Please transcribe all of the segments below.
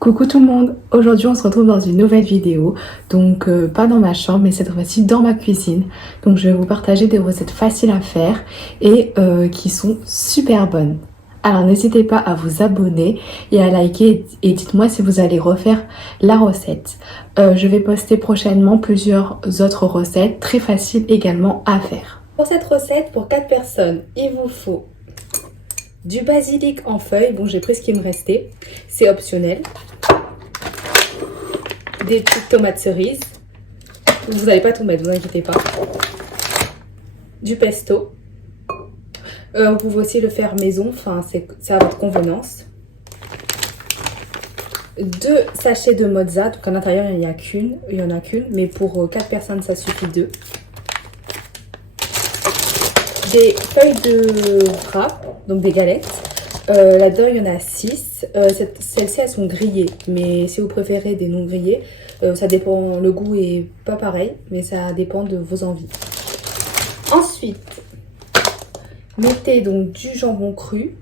Coucou tout le monde, aujourd'hui on se retrouve dans une nouvelle vidéo, donc pas dans ma chambre mais cette fois-ci dans ma cuisine. Donc je vais vous partager des recettes faciles à faire et qui sont super bonnes. Alors n'hésitez pas à vous abonner et à liker et dites-moi si vous allez refaire la recette. Je vais poster prochainement plusieurs autres recettes très faciles également à faire. Pour cette recette, pour 4 personnes, il vous faut du basilic en feuilles. Bon, j'ai pris ce qui me restait, c'est optionnel. Des petites tomates cerises. Vous n'allez pas tout mettre, vous inquiétez pas. Du pesto. Vous pouvez aussi le faire maison, enfin c'est à votre convenance. 2 sachets de mozza, donc à l'intérieur il n'y en a qu'une, mais pour 4 personnes ça suffit 2. Des feuilles de gras, donc des galettes. Là-dedans, il y en a 6. Celles-ci, elles sont grillées. Mais si vous préférez des non grillées, ça dépend. Le goût est pas pareil, mais ça dépend de vos envies. Ensuite, mettez donc du jambon cru.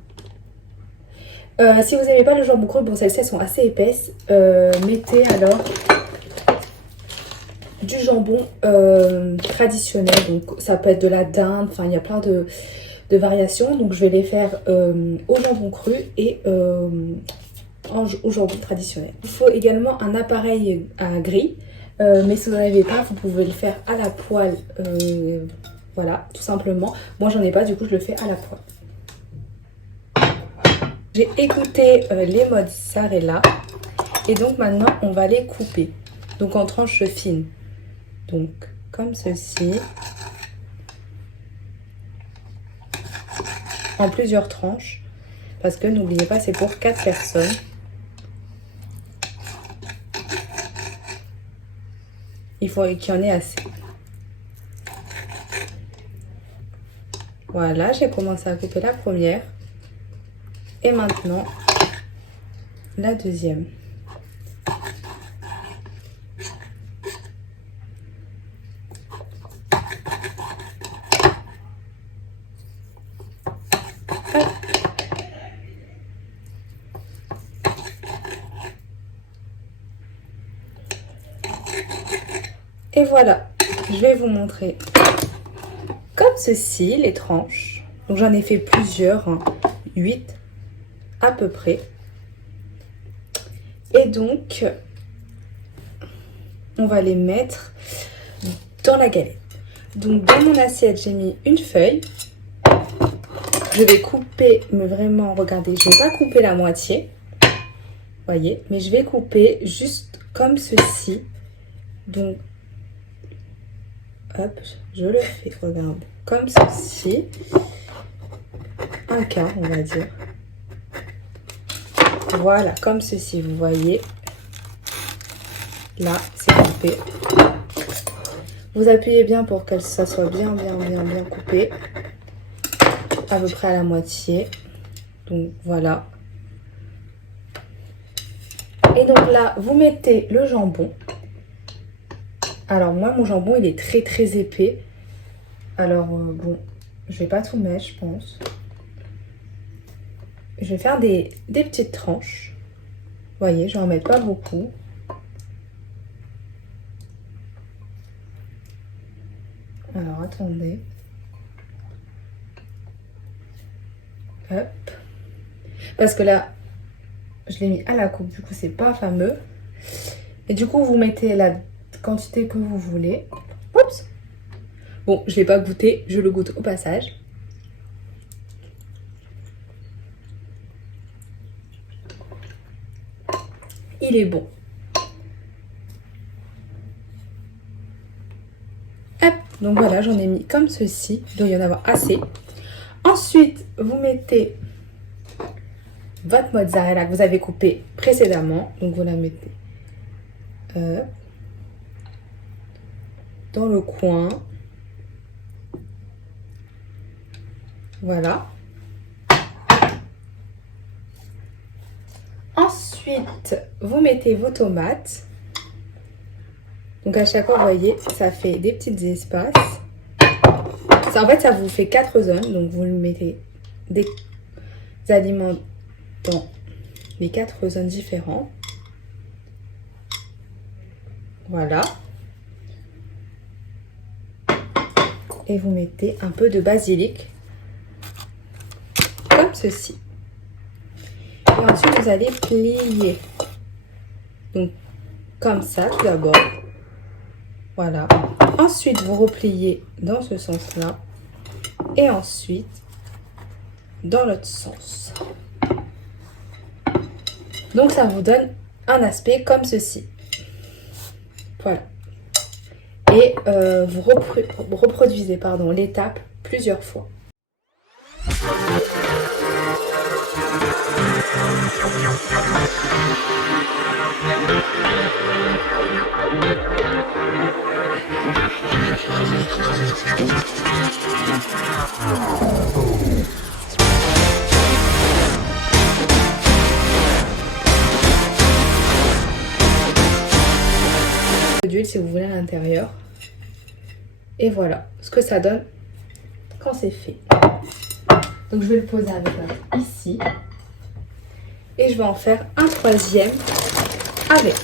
Si vous n'aimez pas le jambon cru, bon, celles-ci, elles sont assez épaisses. Mettez alors du jambon traditionnel. Donc, ça peut être de la dinde. Enfin, il y a plein de variations, donc je vais les faire au jambon cru et au jambon traditionnel. Il faut également un appareil à grille, mais si vous n'en avez pas, vous pouvez le faire à la poêle, voilà, tout simplement. Moi j'en ai pas, du coup je le fais à la poêle. J'ai égoutté les mozzarella et donc maintenant on va les couper, donc en tranches fines, donc comme ceci. En plusieurs tranches, parce que n'oubliez pas, c'est pour 4 personnes. Il faut qu'il y en ait assez. Voilà, j'ai commencé à couper la première. Et maintenant, la deuxième. Et voilà, je vais vous montrer comme ceci les tranches. Donc j'en ai fait plusieurs, 8 à peu près. Et donc, on va les mettre dans la galette. Donc dans mon assiette, j'ai mis une feuille. Je vais couper, mais vraiment, regardez, je ne vais pas couper la moitié. Voyez, mais je vais couper juste comme ceci. Donc, hop, je le fais, regarde, comme ceci. Un quart, on va dire. Voilà, comme ceci, vous voyez. Là, c'est coupé. Vous appuyez bien pour que ça soit bien coupé. À peu près à la moitié. Donc, voilà. Et donc là, vous mettez le jambon. Alors moi, mon jambon, il est très épais. Alors bon, je vais pas tout mettre, je pense. Je vais faire des petites tranches. Vous voyez, je vais en mettre pas beaucoup. Alors attendez. Hop. Parce que là, je l'ai mis à la coupe, du coup c'est pas fameux. Et du coup, vous mettez la quantité que vous voulez. Oups. Bon, je ne l'ai pas goûté, je le goûte au passage. Il est bon. Hop, donc voilà, j'en ai mis comme ceci. Il doit y en avoir assez. Ensuite, vous mettez votre mozzarella que vous avez coupé précédemment. Donc vous la mettez dans le coin. Voilà. Ensuite, vous mettez vos tomates. Donc à chaque fois, vous voyez, ça fait des petits espaces. Ça, en fait, ça vous fait 4 zones. Donc vous mettez des aliments dans les 4 zones différentes. Voilà. Et vous mettez un peu de basilic, comme ceci. Et ensuite, vous allez plier. Donc, comme ça, tout d'abord. Voilà. Ensuite, vous repliez dans ce sens-là. Et ensuite, dans l'autre sens. Donc, ça vous donne un aspect comme ceci. Voilà. Et vous reproduisez l'étape plusieurs fois. D'huile si vous voulez à l'intérieur. Et voilà ce que ça donne quand c'est fait. Donc je vais le poser avec la ici. Et je vais en faire un troisième avec.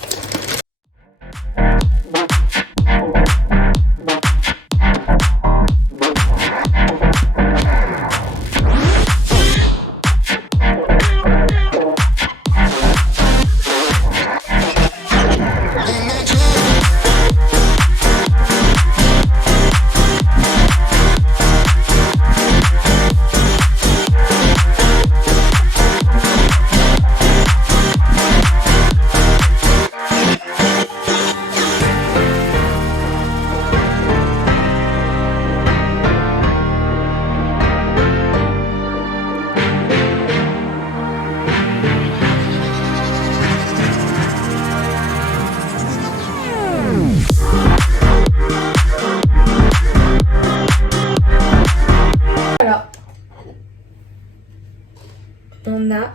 On a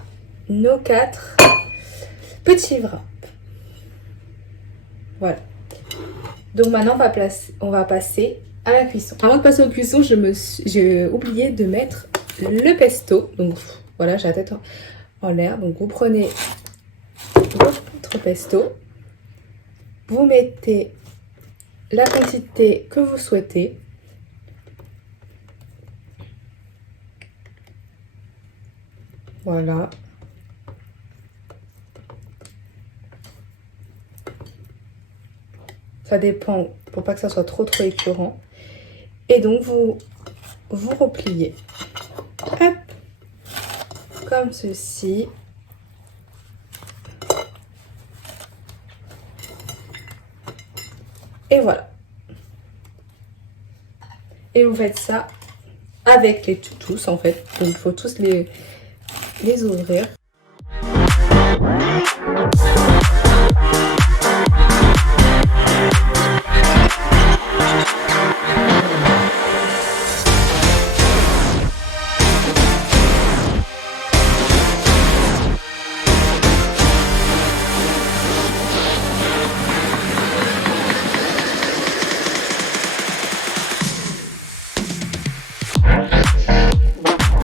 nos 4 petits wraps. Voilà. Donc maintenant on va passer à la cuisson. Avant de passer aux cuissons, j'ai oublié de mettre le pesto. Donc voilà, j'ai la tête en l'air. Donc vous prenez votre pesto. Vous mettez la quantité que vous souhaitez. Voilà. Ça dépend pour pas que ça soit trop écœurant. Et donc vous repliez. Hop. Comme ceci. Et voilà. Et vous faites ça avec tous en fait. Donc il faut tous les ouvrir.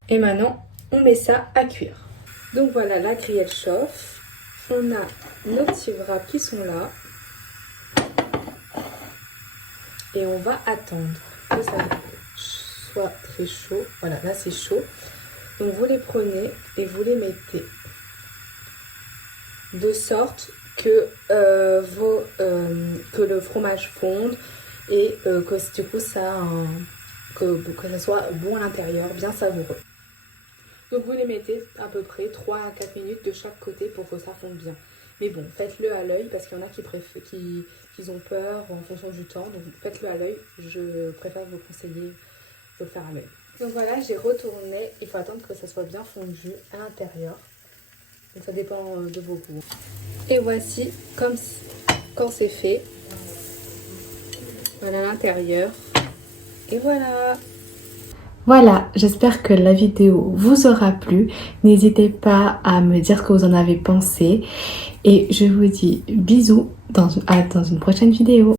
Et maintenant, on met ça à cuire. Donc voilà, la grille elle chauffe. On a nos petits wraps qui sont là. Et on va attendre que ça soit très chaud. Voilà, là c'est chaud. Donc vous les prenez et vous les mettez de sorte que, que le fromage fonde et que du coup que ça soit bon à l'intérieur, bien savoureux. Donc vous les mettez à peu près 3 à 4 minutes de chaque côté pour que ça fonde bien. Mais bon, faites-le à l'œil parce qu'il y en a qui ont peur en fonction du temps. Donc faites-le à l'œil. Je préfère vous conseiller de le faire à l'œil. Donc voilà, j'ai retourné. Il faut attendre que ça soit bien fondu à l'intérieur. Donc ça dépend de vos goûts. Et voici comme quand c'est fait. Voilà l'intérieur. Et voilà. Voilà, j'espère que la vidéo vous aura plu. N'hésitez pas à me dire ce que vous en avez pensé. Et je vous dis bisous dans une prochaine vidéo.